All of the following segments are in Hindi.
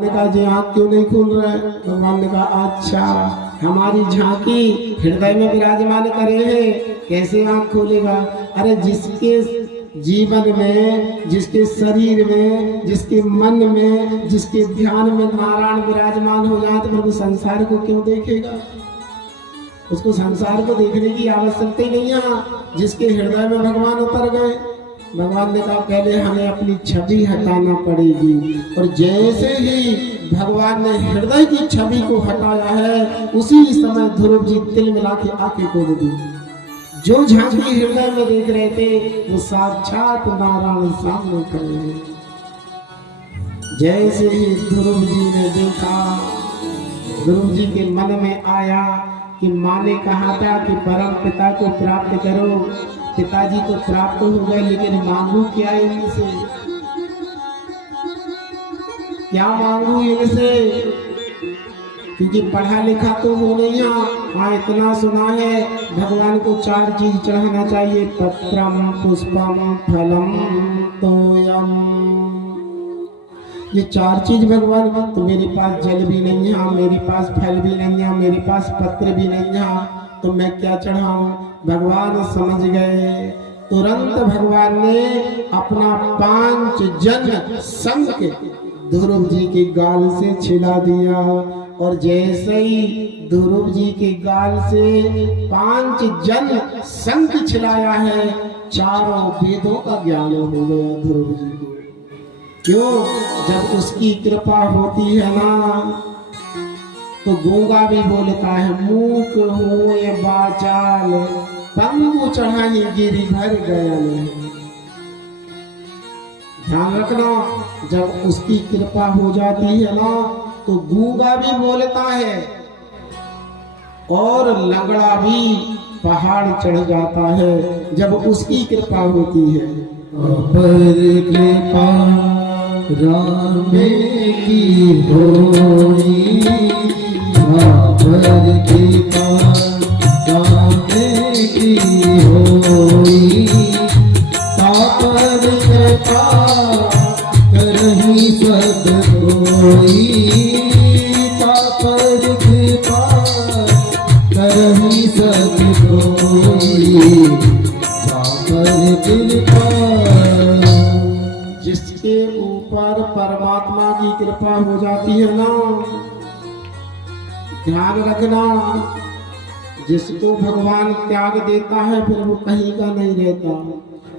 ने कहा जी आँख क्यों नहीं खुल रहा है? भगवान ने कहा अच्छा हमारी झांकी हृदय में विराजमान करे है, कैसे आँख खोलेगा? अरे जिसके जीवन में, जिसके शरीर में, जिसके मन में, जिसके ध्यान में नारायण विराजमान हो जाए तो फिर वो संसार को क्यों देखेगा? उसको संसार को देखने की आवश्यकता ही नहीं है। जिसके हृदय में भगवान उतर गए, भगवान ने कहा पहले हमें अपनी छवि हटाना पड़ेगी, और जैसे ही भगवान ने हृदय की छवि को हटाया है उसी समय ध्रुव जी तिल मिला के आंखें खोल दी। जो झांकी हृदय में देख रहे थे वो साक्षात नारायण सामने खड़े हैं। जैसे ही ध्रुव जी ने देखा, ध्रुव जी के मन में आया कि माँ ने कहा था कि परम पिता को प्राप्त करो, पिताजी को प्राप्त हो गए, लेकिन मांगू क्या इनसे? क्या मांगू इनसे? क्योंकि पढ़ा लिखा तो वो नहीं है। हाँ इतना सुना है भगवान को 4 चीज चढ़ाना चाहिए, पत्रम पुष्पम फलम तोयम। ये 4 चीज भगवान, तो मेरे पास जल भी नहीं है, मेरे पास फल भी नहीं है, मेरे पास पत्र भी नहीं है, तो मैं क्या चढ़ाऊं? भगवान समझ गए। तुरंत भगवान ने अपना 5 जन शंख ध्रुव जी के गाल से छिला दिया, और जैसे ही ध्रुव जी के गाल से 5 जन शंख छिलाया है, चारों वेदों का ज्ञान हो गया ध्रुव जी को। क्यों? जब उसकी कृपा होती है ना तो गूंगा भी बोलता है, मूक हो ये बाचाल पंगु चढ़ाई गिरी भर गया। ध्यान रखना, जब उसकी कृपा हो जाती है ना तो गूंगा भी बोलता है और लंगड़ा भी पहाड़ चढ़ जाता है जब उसकी कृपा होती है। अपर कृपा राम की होई, अपर कृपा राम की होई, तापर कृपा करहि सब कोई, तापर कृपा करहि सब कोई, तापर कृपा। जिसके ऊपर परमात्मा की कृपा हो जाती है ना, ध्यान रखना, जिसको भगवान त्याग देता है फिर वो कहीं का नहीं रहता,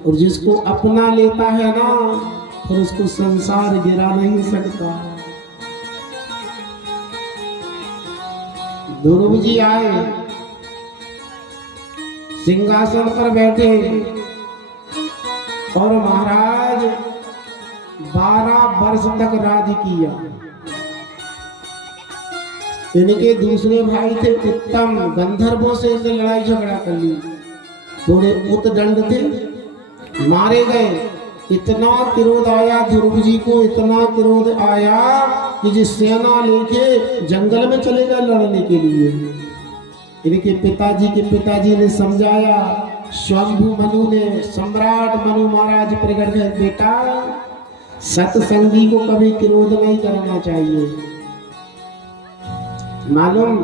और जिसको अपना लेता है ना फिर उसको संसार गिरा नहीं सकता। ध्रुव जी आए, सिंहासन पर बैठे, और महाराज 12 वर्ष तक राज किया। इनके दूसरे भाई थे उत्तम, गंधर्वों से इनने लड़ाई झगड़ा कर ली, थोड़े उतदंड थे, मारे गए। इतना क्रोध आया ध्रुव जी को, इतना क्रोध आया कि जिस सेना लेके जंगल में चले गए लड़ने के लिए। इनके पिताजी ने समझाया, स्वयंभू मनु ने, सम्राट मनु महाराज प्रकट है, बेटा सत्संगी को कभी क्रोध नहीं करना चाहिए। मालूम,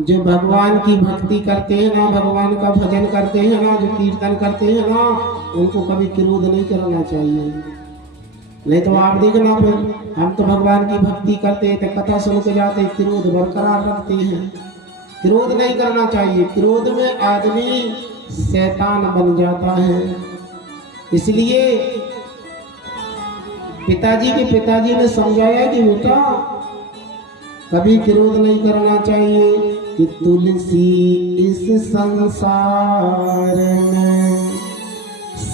जो भगवान की भक्ति करते हैं ना, भगवान का भजन करते हैं ना, जो कीर्तन करते हैं ना, उनको कभी क्रोध नहीं करना चाहिए। नहीं तो आप देखना, फिर हम तो भगवान की भक्ति करते हैं तो कथा सुन के जाते, क्रोध बरकरार रखते हैं। क्रोध नहीं करना चाहिए, क्रोध में आदमी शैतान बन जाता है। इसलिए पिताजी ने समझाया कि बेटा कभी क्रोध नहीं करना चाहिए, कि तुलसी इस संसार में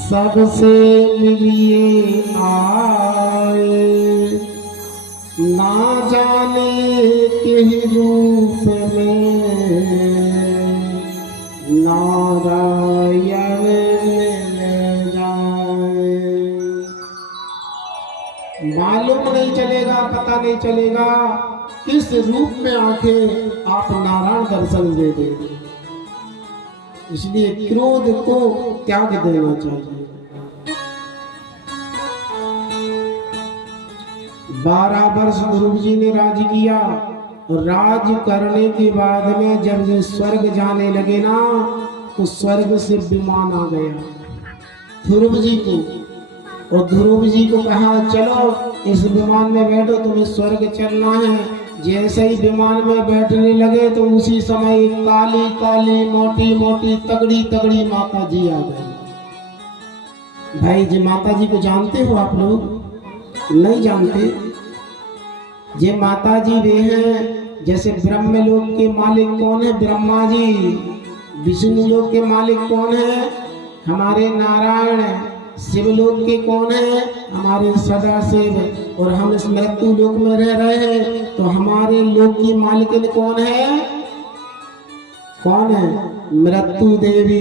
सबसे मिलिए आए, ना जाने किस रूप में नारायण मिल जाए। मालूम नहीं चलेगा, पता नहीं चलेगा किस रूप में आंखें आप नारायण दर्शन दे देंगे। इसलिए क्रोध को त्याग देना चाहिए। 12 वर्ष ध्रुव जी ने राज किया और राज करने के बाद में जब ये स्वर्ग जाने लगे ना तो स्वर्ग से विमान आ गया ध्रुव जी को, और ध्रुव जी को कहा चलो इस विमान में बैठो, तुम्हें स्वर्ग चलना है। जैसे ही विमान में बैठने लगे तो उसी समय काली काली मोटी मोटी तगड़ी तगड़ी माता जी आ गई। भाई जी माता जी को जानते हो आप लोग? नहीं जानते? ये माता जी वे हैं, जैसे ब्रह्मलोक के मालिक कौन है? ब्रह्मा जी। विष्णु लोक के मालिक कौन है? हमारे नारायण। शिवलोक के कौन है? हमारे सदाशिव। और हम इस मृत्यु लोक में रह रहे हैं तो हमारे लोक की मालिकिन कौन है? कौन है? मृत्यु देवी।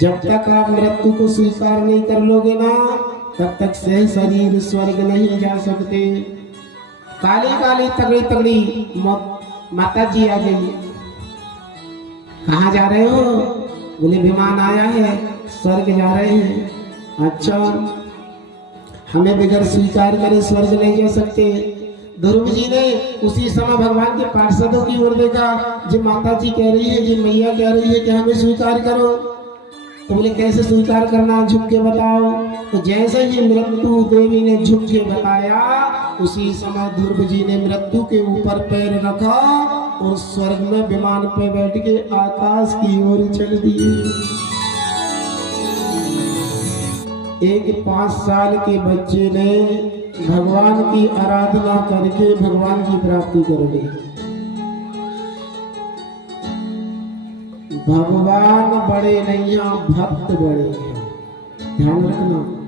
जब तक आप मृत्यु को स्वीकार नहीं कर लोगे ना तब तक सह शरीर स्वर्ग नहीं जा सकते। काली काली तगड़ी तगड़ी माता जी आ गई। कहाँ जा रहे हो? बोले विमान आया है, स्वर्ग जा रहे हैं। अच्छा, हमें बगैर स्वीकार करे स्वर्ग नहीं जा सकते। ध्रुव जी ने उसी समय भगवान के पार्षदों की ओर देखा, जो माता जी कह रही है, जो मैया कह रही है कि हमें स्वीकार करो। तो बोले कैसे स्वीकार करना, झुक के बताओ। तो जैसे ही मृत्यु देवी ने झुक के बताया उसी समय ध्रुव जी ने मृत्यु के ऊपर पैर रखा और स्वर्ग में विमान पे बैठ के आकाश की ओर चल दिए। एक 5 साल के बच्चे ने भगवान की आराधना करके भगवान की प्राप्ति कर ली। भगवान बड़े नहीं हैं, भक्त बड़े हैं, ध्यान रखना।